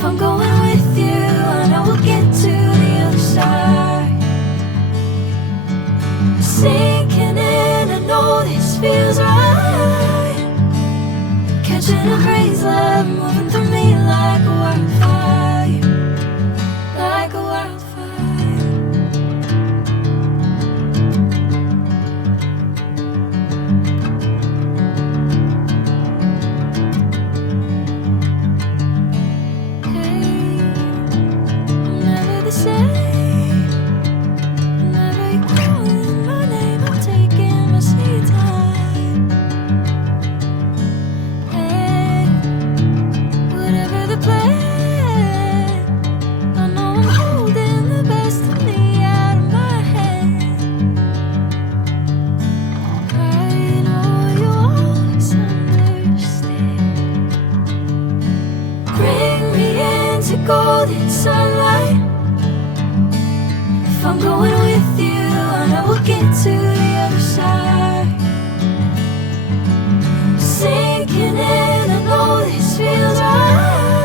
If I'm going with you, I know we'll get to the other side. Sinking in, I know this feels right. Catching a breeze, love moving through me like a wildfire, like a wildfire. Golden sunlight. If I'm going with you, I know we'll get to the other side. Sinking in, I know this feels right.